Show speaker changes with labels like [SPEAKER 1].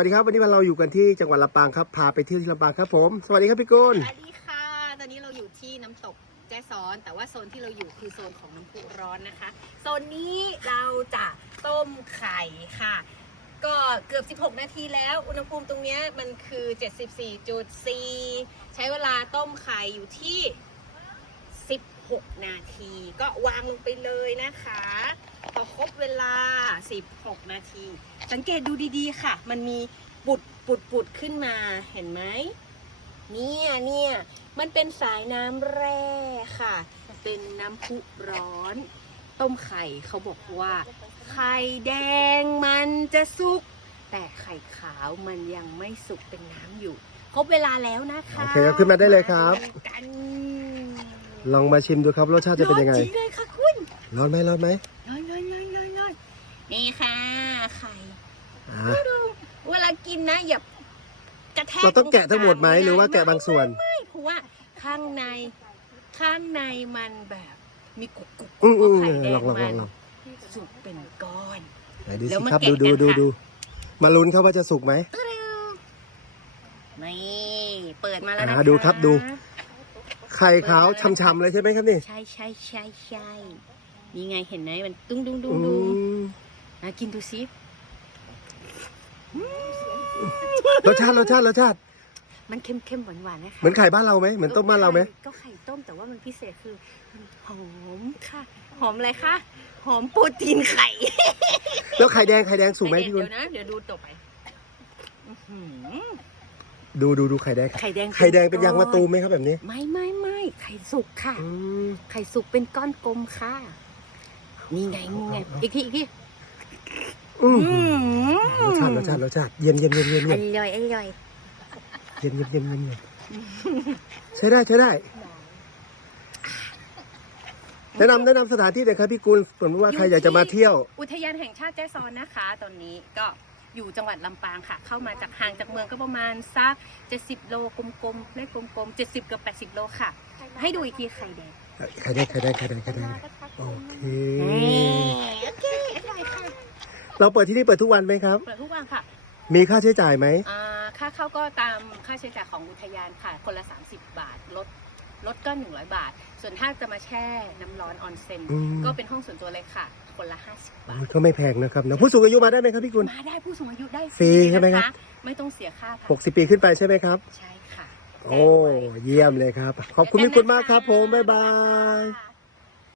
[SPEAKER 1] วัสดีครับวันนี้เราอยู่กันที่จังหวัดลำปางครับพาไปเที่ยวที่ลำปางครับผมสวัสดีครับพี่กุล
[SPEAKER 2] สวัสดีค่ะ ตอนนี้เราอยู่ที่น้ำตกแจ้ซ้อน แต่ว่าโซนที่เราอยู่คือโซนของน้ำพุร้อนนะคะโซนนี้เราจะต้มไข่ค่ะ ก็เกือบ 16 นาทีแล้ว อุณหภูมิตรงเนี้ยมันคือ 74.4 ใช้เวลาต้มไข่อยู่ที่ 16 นาที ก็วางลงไปเลยนะคะ อครบเวลา 16 นาที สังเกตดูดีๆค่ะ มันมีปุดปุดปุดขึ้นมาเห็นไหมเนี่ยเนี่ยมันเป็นสายน้ำแร่ค่ะ เป็นน้ำพุร้อน ต้มไข่เขาบอกว่า ไข่แดงมันจะสุก แต่ไข่ขาวมันยังไม่สุกเป็นน้ำอยู่ ครบเวลาแล้วนะคะ
[SPEAKER 1] โอเคครับขึ้นมาได้เลยครับ
[SPEAKER 2] มาดูกัน
[SPEAKER 1] ลองมาชิมดูครับรสชาติจะเป็นยังไง
[SPEAKER 2] ร้อจริงเลยค่ะคุณ
[SPEAKER 1] ร้อนไหมร้อนไหม
[SPEAKER 2] นี่ค่ะไข่
[SPEAKER 1] อ่า
[SPEAKER 2] เวลากินนะอย่ากระแทก
[SPEAKER 1] เราต้องแกะทั้งหมดไหมหรือว่าแกะบางส่วน
[SPEAKER 2] ไม่เพราะว่าข้างในข้างในมันแบบมีกุกกุก
[SPEAKER 1] อืมอืม
[SPEAKER 2] ไข่แด
[SPEAKER 1] ลองงลองล
[SPEAKER 2] มั
[SPEAKER 1] อง
[SPEAKER 2] น
[SPEAKER 1] ลอง
[SPEAKER 2] สุกเป็นก้อน
[SPEAKER 1] ไหนดู
[SPEAKER 2] เดี๋
[SPEAKER 1] สิ
[SPEAKER 2] ยวมา
[SPEAKER 1] ครับ
[SPEAKER 2] แกะ
[SPEAKER 1] ดูดู
[SPEAKER 2] กัน
[SPEAKER 1] ดู
[SPEAKER 2] ค่ะ
[SPEAKER 1] ดูมาลุ้นเขาว่าจะสุกไหม
[SPEAKER 2] นี่เปิดมาแล้วนะ
[SPEAKER 1] อ่า
[SPEAKER 2] คะ
[SPEAKER 1] ดูครับดู ไข่ขาวช่ำๆเลยใช่ไหมครับนี่
[SPEAKER 2] ใช่ใช่ใช่ใช่นี่ไงเห็นไหมมันตุ้งดุ้งดุ้ง
[SPEAKER 1] อื
[SPEAKER 2] ดุ้ง
[SPEAKER 1] ม
[SPEAKER 2] นะกินดูซิ
[SPEAKER 1] รสชาติรสชาติรสชาติ
[SPEAKER 2] มันเค็มเค็มหวานหวานๆนะคะ
[SPEAKER 1] เหมือนไข่บ้านเราไหมเหมือนต้มบ้านเราไหม
[SPEAKER 2] ก็ไข่ต้มแต่ว่ามันพิเศษคือมันหอมค่ะ หอมอะไรคะหอมโปรตีนไข่
[SPEAKER 1] แล้วไข่แดงไข่แดงสุกไหมพี่กุล
[SPEAKER 2] เดี๋ยวนะ เดี๋ยวดูต่อไปอื้อหือ
[SPEAKER 1] ดูดูดูไข่แดง
[SPEAKER 2] ไข่แดง
[SPEAKER 1] ไข่แดงเป็นยางมะตูมไหมครับแบบนี้
[SPEAKER 2] ไม่ไม่ไม่ไข่สุกค่ะ
[SPEAKER 1] อืม
[SPEAKER 2] ไข่สุกเป็นก้อนกลมค่ะ นี่ไงนี่ไง อีกทีอีกที
[SPEAKER 1] อืม
[SPEAKER 2] อืม
[SPEAKER 1] รสชาติรสชาติรสชาติเย็นเย็นเย็นเย็น
[SPEAKER 2] อ
[SPEAKER 1] เย็น
[SPEAKER 2] ร่อยอร่อย
[SPEAKER 1] เย็นเย็นเย็นเย็นเย็นใช้ได้ใช้ได้แนะนำแนะนำสถานที่หน่อยครับพี่กุลสมมติว่าใครอยากจะมาเที่ยว
[SPEAKER 2] อุทยานแห่งชาติแจ้ซ้อนนะคะ ตอนนี้ก็อยู่จังหวัดลำปางค่ะ เข้ามาจากห่างจากเมืองก็ประมาณสัก70โลกลมๆเลขกลมๆ70 กับ 80 โลค่ะ ให้ดูอีกทีไข่แดง
[SPEAKER 1] ใครได้ใครได้ใครได้ใครได้โอเค
[SPEAKER 2] โอเคได้ค่ะ
[SPEAKER 1] เราเปิดที่นี่เปิดทุกวันไหมครับ
[SPEAKER 2] เปิดทุกวันค่ะ
[SPEAKER 1] มีค่าใช้จ่ายไหม
[SPEAKER 2] อ่าค่าเข้าก็ตามค่าใช้จ่ายของอุทยานค่ะ คนละ 30 บาทลดลดก็ 100 บาท ส่วนถ้าจะมาแช่น้ำร้อนออนเซ็น
[SPEAKER 1] อืม
[SPEAKER 2] ก็เป็นห้องส่วนตัวเลยค่ะ คนละ 50 บาท
[SPEAKER 1] ก็ไม่แพงนะครับนะผู้สูงอายุมาได้ไหมครับพี่กุล
[SPEAKER 2] มาได้ผู้สูงอายุได้
[SPEAKER 1] ฟรีใช่ไหมครับ
[SPEAKER 2] นะะไม่ต้องเสียค่าผ่าน
[SPEAKER 1] 60 ปีขึ้นไปใช่ไหมครับ
[SPEAKER 2] ใช่ค่ะ
[SPEAKER 1] โอ้เยี่ยมเลยครับ ขอบคุณพี่กุลมากครับผม บ๊ายบาย
[SPEAKER 2] ค่ะ